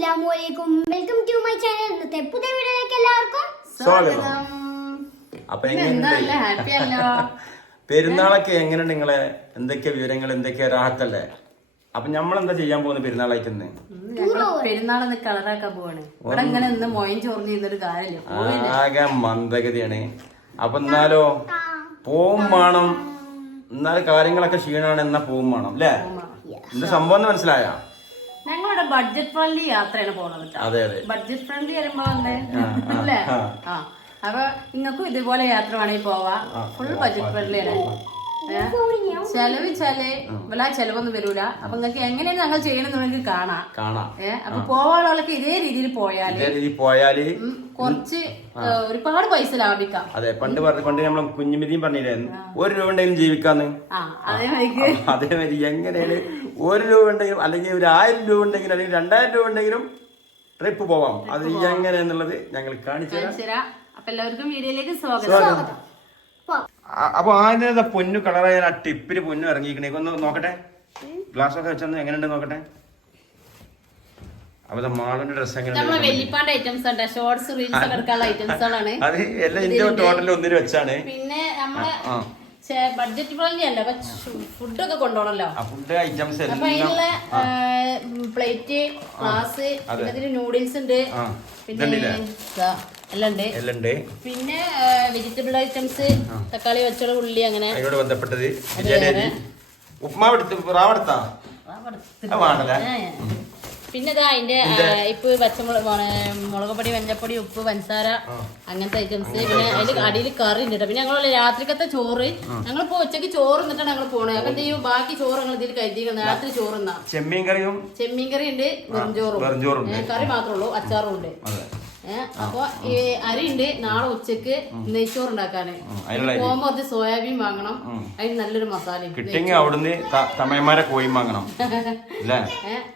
അസ്സലാമു welcome to my channel. ഇന്നത്തെ പുതിയ വീഡിയോയിലേക്ക് എല്ലാവർക്കും സ്വാഗതം. അപ്പൊ പെരുന്നാളൊക്കെ എങ്ങനെയുണ്ട് നിങ്ങളെ? എന്തൊക്കെയാ വിവരങ്ങൾ? എന്തൊക്കെയാ രാഹത്തല്ലേ? അപ്പൊ നമ്മളെന്താ ചെയ്യാൻ പോകുന്ന പെരുന്നാളായിട്ട് പെരുന്നാളെന്ന് കളറാക്കാൻ പോവാണ്. ഇവിടെ ഇങ്ങനെ നിന്ന് മൊയം ചോർന്ന് ചെയ്യുന്നൊരു കാര്യമില്ല, ആകെ മന്ദഗതിയാണ്. അപ്പൊ എന്നാലോ പോവും വേണം, എന്നാലും കാര്യങ്ങളൊക്കെ ക്ഷീണമാണ്, എന്നാ പോവും വേണം അല്ലേ? എന്താ സംഭവം മനസ്സിലായ? ഞങ്ങളുടെ ബഡ്ജറ്റ് ഫ്രണ്ട്ലി യാത്രയാണ് പോണത്. അതെ അതെ, ബഡ്ജറ്റ് ഫ്രണ്ട്ലി വരുമ്പോ അല്ലേ? അപ്പൊ നിങ്ങൾക്കും ഇതുപോലെ യാത്ര വേണമെങ്കിൽ പോവാ. Full budget ഫ്രണ്ട്ലിയാണ്. ചെലവൊന്നും വരൂല. അപ്പൊ നിങ്ങൾക്ക് എങ്ങനെയാണ് ഞങ്ങൾ ചെയ്യണമെന്നുണ്ടെങ്കിൽ കാണാം. അപ്പൊ പോവാനുള്ളവർക്ക് ഇതേ രീതിയിൽ പോയാല് കുറച്ച് ഒരുപാട് പൈസ ലാഭിക്കാം. അതെ, പണ്ട് നമ്മളെ കുഞ്ഞുമിതിയും പറഞ്ഞില്ലേ, 1 രൂപ ഉണ്ടെങ്കിലും ജീവിക്കാന്ന്. അതേമാതിരി എങ്ങനെയാണ് 1 രൂപ ഉണ്ടെങ്കിലും, അല്ലെങ്കിൽ 1000 രൂപ ഉണ്ടെങ്കിലും, അല്ലെങ്കിൽ 2000 രൂപ ഉണ്ടെങ്കിലും ട്രിപ്പ് പോവാം. അത് എങ്ങനെയാന്നുള്ളത് ഞങ്ങൾ കാണിച്ചു തരാം. അപ്പൊ എല്ലാവർക്കും വീഡിയോയിലേക്ക് സ്വാഗതം. അപ്പൊ ആദ്യം പൊന്നു കളറായ ആ ടിപ്പിന് പൊന്നു ഇറങ്ങിക്കണേ, ഒന്ന് നോക്കട്ടെ. ഗ്ലാസ് ഒക്കെ വെച്ചൊന്ന് എങ്ങനെയുണ്ട് നോക്കട്ടെ. അപ്പൊ മാളിന്റെ ഡ്രസ് എങ്ങനെയാണ്? വെല്ലിപ്പാന്റെ ഐറ്റംസ് ഉണ്ട്, ഷോർട്സ് റീൽസ് ഒക്കെ എടുക്കാനുള്ള ഐറ്റംസുകളാണ്. അത് എല്ലാം ഇതിന്റെ ടോട്ടൽ ഒന്നിന് വെച്ചാണ്. പിന്നെ നമ്മളെ ബഡ്ജറ്റ് ഫ്രണ്ട്ലി അല്ല, ഫുഡൊക്കെ കൊണ്ടുപോകണല്ലോ. ഫുഡ് ഐറ്റംസ് അപ്പൊ അതിനുള്ള പ്ലേറ്റ്, ഗ്ലാസ്, പിന്നെ നൂഡിൽസ് ഉണ്ട്, പിന്നെ എല്ലാം ഉണ്ട്. പിന്നെ വെജിറ്റബിൾ ഐറ്റംസ്, തക്കാളി, പച്ചമുളക്, ഉള്ളി, അങ്ങനെ അതിനോട് ബന്ധപ്പെട്ടത് ഉപ്മാവ് റാവെടുത്താ. പിന്നെ ഇതാ അതിന്റെ ഇപ്പ്, പച്ചമുളക്, മുളക് പൊടി, മഞ്ഞപ്പൊടി, ഉപ്പ്, പഞ്ചസാര, അങ്ങനത്തെ ഐറ്റംസ്. പിന്നെ അതിന്റെ അടിയിൽ കറി ഉണ്ട്. പിന്നെ ഞങ്ങൾ രാത്രിക്കത്തെ ചോറ്, ഞങ്ങളിപ്പോ ഉച്ചക്ക് ചോറ് എന്നിട്ടാണ് ഞങ്ങൾ പോണത്. അപ്പൊ എന്ത് ചെയ്യും, ബാക്കി ചോറ് ഞങ്ങൾ ഇതിൽ കരുതിയിരിക്കുന്നത്. രാത്രി ചോറുന്നാ. ചെമ്മീൻ കറി ഉണ്ട്, വെറുംചോറും, കറി മാത്രമേ ഉള്ളൂ, അച്ചാറും ഉണ്ട്. അപ്പൊ ഈ അരി ഉണ്ട്. നാളെ ഉച്ചക്ക് നെയ്ച്ചോറ് ഉണ്ടാക്കാന് പോകുമ്പോ കുറച്ച് സോയാബീൻ വാങ്ങണം. അതിന് നല്ലൊരു മസാല കിട്ടിയെങ്കിൽ അവിടുന്ന് തമിഴന്മാരെ കോഴി വാങ്ങണം.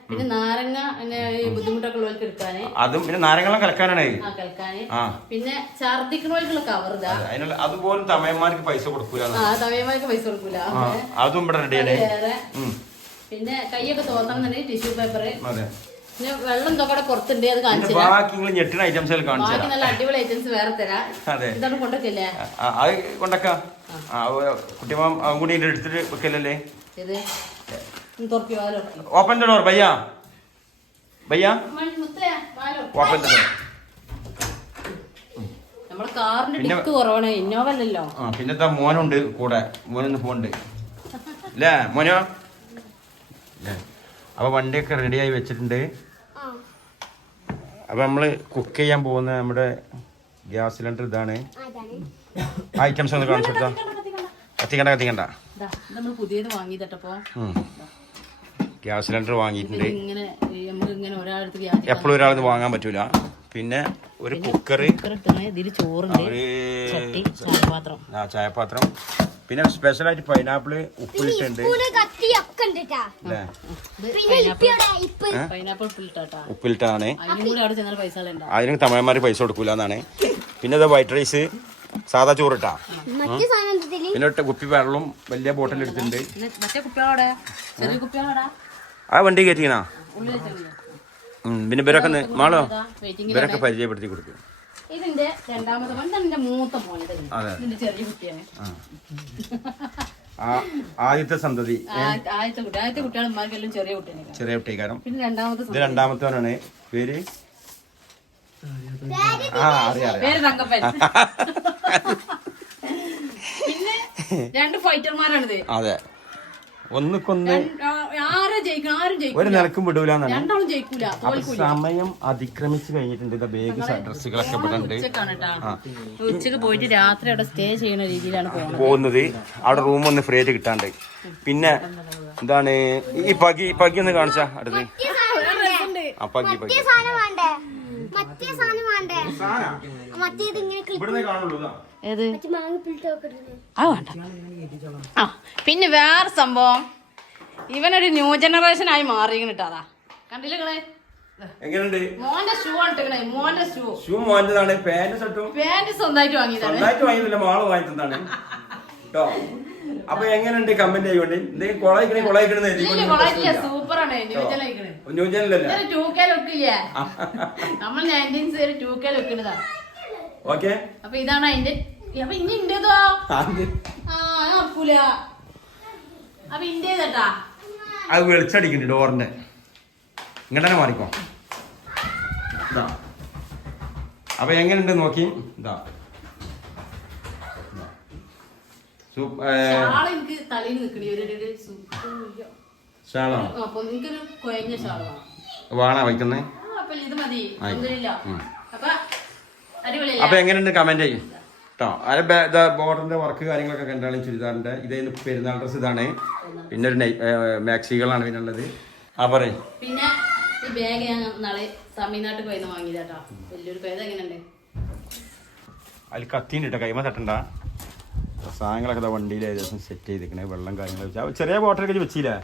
പിന്നെ നാരങ്ങ ബുദ്ധിമുട്ടൊക്കെ ഉള്ളവർക്ക് എടുക്കാന്, അതും പിന്നെ നാരങ്ങളും കലക്കാനാണ്. പിന്നെ ഛർദിക്കണവർക്കുള്ള കവർ ഇതാ. അതുപോലെ തമിഴന്മാർക്ക് പൈസ കൊടുക്കൂല. തമിഴന്മാർക്ക് പൈസ കൊടുക്കൂല. അതും ഇവിടെ റെഡിയാണ്. പിന്നെ കൈയൊക്കെ തോന്നണമെന്നുണ്ടെങ്കിൽ ടിഷ്യൂ പേപ്പർ, പിന്നെ വെള്ളം ഇതൊക്കെ പുറത്തുണ്ട്, അത് കാണിച്ചു. നല്ല അടിപൊളി ഐറ്റംസ് വേറെ തരാം. ഇതാണ് കൊണ്ടൊക്കെയല്ലേ? അത് കൊണ്ടൊക്കെ കുട്ടിമാൻ കൂടി എടുത്തിട്ട് വെക്കല്ലേ. ഓപ്പൺ ഡോർ ഭയ്യ, ഓപ്പൺ ഡോർ. നമ്മളെ കാറിന്റെ ഡിക്ക് കുറവാണ്, ഇന്നോവ അല്ലല്ലോ. പിന്നത്തെ മോനുണ്ട് കൂടെ, മോനൊന്ന് പോണ്ട് അല്ലേ മോനോ? അപ്പൊ വണ്ടിയൊക്കെ റെഡിയായി വെച്ചിട്ടുണ്ട്. അപ്പൊ നമ്മള് കുക്ക് ചെയ്യാൻ പോകുന്ന നമ്മുടെ ഗ്യാസ് സിലിണ്ടർ ഇതാണ്. ഐറ്റംസ് ഒന്ന് കാണിച്ചു കൊടുത്താ. കത്തിക്കണ്ട ഗ്യാസ് സിലിണ്ടർ വാങ്ങിയിട്ടുണ്ട്. എപ്പോഴും ഒരാളത് വാങ്ങാൻ പറ്റൂല. പിന്നെ ഒരു കുക്കറ്, ചായപാത്രം, പിന്നെ സ്പെഷ്യലായിട്ട് പൈനാപ്പിള് ഉപ്പിലിട്ടുണ്ട്. ഉപ്പിലിട്ടാണ്. അതിന് തമിഴന്മാര് പൈസ കൊടുക്കൂല എന്നാണ്. പിന്നെ ഇത് വൈറ്റ് റൈസ്, സാധാ ചോറിട്ടാ. പിന്നെ കുപ്പി വെള്ളവും വലിയ ബോട്ടിൽ എടുത്തിട്ടുണ്ട്. ആ വണ്ടി കയറ്റിക്കണ. പിന്നെ ഇവരൊക്കെ മാളോ ഇവരൊക്കെ പരിചയപ്പെടുത്തി കൊടുക്കും. ഇതിന്റെ രണ്ടാമത്തെ മൂത്ത മോനെ, ചെറിയ കുട്ടിയാണ്. ആദ്യത്തെ സന്തതി, ആദ്യത്തെ കുട്ടികളെല്ലാം ചെറിയ കുട്ടിക്കാരം. പിന്നെ രണ്ടാമത്തവനാണ്. പേര് തങ്കപ്പൻ. പിന്നെ 2 ഫൈറ്റർമാരാണിത്. അതെ, ഒന്നിക്കൊന്ന് ആരും ഒരു നിലക്കും വിടൂല. സമയം അതിക്രമിച്ചു കഴിഞ്ഞിട്ടുണ്ട്. ഡ്രസ്സുകളൊക്കെ ഉച്ചക്ക് പോയിട്ട് രാത്രി അവിടെ സ്റ്റേ ചെയ്യുന്ന രീതിയിലാണ് പോകുന്നത്. അവിടെ റൂം ഒന്ന് ഫ്രീ ആയിട്ട് കിട്ടാണ്ട്. പിന്നെ എന്താണ് ഈ പകി ഒന്ന് കാണിച്ചാ അടുത്ത്. പകി പിന്നെ വേറെ സംഭവം, ഇവനൊരു ന്യൂ ജനറേഷൻ ആയി മാറിയിട്ടാ. കണ്ടില്ലേ എങ്ങനെയുണ്ട്? മോന്റെ ഷൂ ആണ്. മോന്റെ ഷൂ മോന്റെതാണ്. പാന്റ് സ്വന്തമായിട്ട് വാങ്ങിയതാണ്. വാങ്ങിയതല്ല, മാള് വാങ്ങി തന്നാണ് കേട്ടോ. അപ്പൊ എങ്ങനെയുണ്ട് കമന്റ് ആയിക്കോട്ടെ എന്തെങ്കിലും കൊളായിക്കണെന്ന് സൂപ്പറാണ് ന്യൂജനല്ലേ നമ്മൾ 90s 2K വെക്കുന്നതാ. ഓക്കെ അപ്പൊ ഇതാണ് അതിന്റെ. അപ്പൊ ഇനി ഇന്റേതോ നടക്കൂല. അപ്പൊ ഇന്റേതാ അത് വെളിച്ചടിക്കുന്നുണ്ട് ഡോറിന്റെ. ഇങ്ങോട്ടെ മാറിക്കോ. ഇതാ അപ്പൊ എങ്ങനെയുണ്ട് നോക്കി. ഇതാ എനിക്ക് തലയിൽ നിൽക്കണേ ഷാളോ എനിക്കൊരു കുഴഞ്ഞ ഷാള് വാണ വയ്ക്കുന്നേ. ഇത് മതി. അപ്പൊ അടിപൊളിയല്ലേ? അപ്പൊ എങ്ങനെയുണ്ട് കമന്റ് ചെയ്യും കേട്ടോ. ബോർഡറിന്റെ വർക്ക് കാര്യങ്ങളൊക്കെ കണ്ടാലും ചുരിദാറിന്റെ ഇതായിരുന്നു പെരുന്നാൾ ഡ്രസ്. ഇതാണ് പിന്നെ ഒരു മാക്സികളാണ് പിന്നെ ഉള്ളത്. ആ പറയും. പിന്നെ ഈ ബാഗ് ഞാൻ നാളെ തമിഴ്നാട്ടിൽ പോയി വാങ്ങിയതാട്ടോ. വലിയൊരു പേര് എങ്ങനെയുണ്ട്? അതിൽ കത്തീന് കേട്ടോ. കൈമ തട്ടണ്ട. സാധനങ്ങളൊക്കെ വണ്ടിയിൽ ഏകദേശം സെറ്റ് ചെയ്തിരിക്കണേ. വെള്ളം കാര്യങ്ങളൊക്കെ വെച്ചാൽ ചെറിയ ബോട്ടലൊക്കെ വെച്ചില്ലേ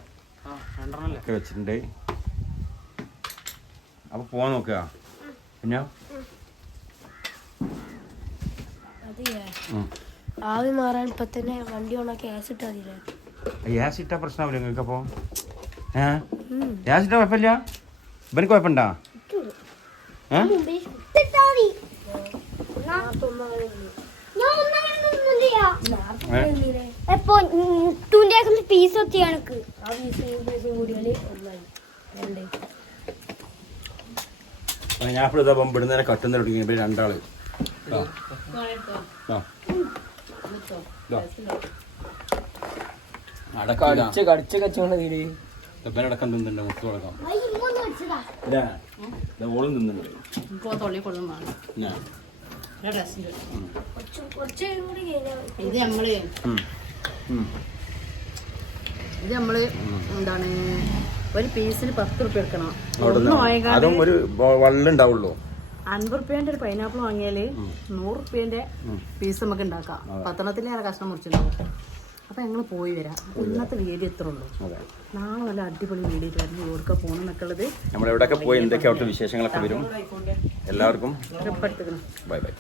ഒക്കെ വെച്ചിട്ടുണ്ട്. അപ്പൊ പോവാൻ നോക്കുക. പിന്നെ ആവി മാറാൻ ഇപ്പൊ തന്നെ വണ്ടി ഓണാക്കി ഗ്യാസ് ഇട്ടാ മതിയില്ലേ? ഗ്യാസ് ഇട്ടാ പ്രശ്നമാവില്ല നിങ്ങൾക്ക്. അപ്പൊ ഗ്യാസ് ഇട്ടാ കുഴപ്പമില്ല. ഇവനക്ക് കുഴപ്പമുണ്ടാ? പീസ് ഒത്തി കണക്ക് ഞാൻ ഇപ്പോഴും ഇവിടുന്ന് കട്ടുന്ന തുടങ്ങി രണ്ടാള്. അടക്കം തിന്നുണ്ട്. മുട്ട കൊടുക്കാം. ഓളും തിന്നുണ്ട്. ഇത് നമ്മള് എന്താണ് ഒരു പീസിന് 10 റുപ്യ എടുക്കണം. അതും ഒരു വള്ളുണ്ടാവുള്ളൂ. 50 റുപ്യന്റെ ഒരു പൈനാപ്പിൾ വാങ്ങിയാല് 100 റുപ്യന്റെ പീസ് നമുക്ക് ഉണ്ടാക്കാം. 10 കഷ്ണം മുറിച്ചിട്ടുണ്ടാവും. അപ്പൊ ഞങ്ങൾ പോയി വരാം. ഇന്നത്തെ വീഡിയോ ഇത്ര ഉള്ളൂ. നാളെ നല്ല അടിപൊളി വീഡിയോ വരുന്നു. ഓർക്ക പോകണം എന്നൊക്കെ ഉള്ളത്. നമ്മൾ എവിടെയൊക്കെ പോയി എന്തൊക്കെ അവിടുത്തെ വിശേഷങ്ങളൊക്കെ വരും. എല്ലാവർക്കും ട്രിപ്പ് എടുത്തിക്കണം. Bye bye.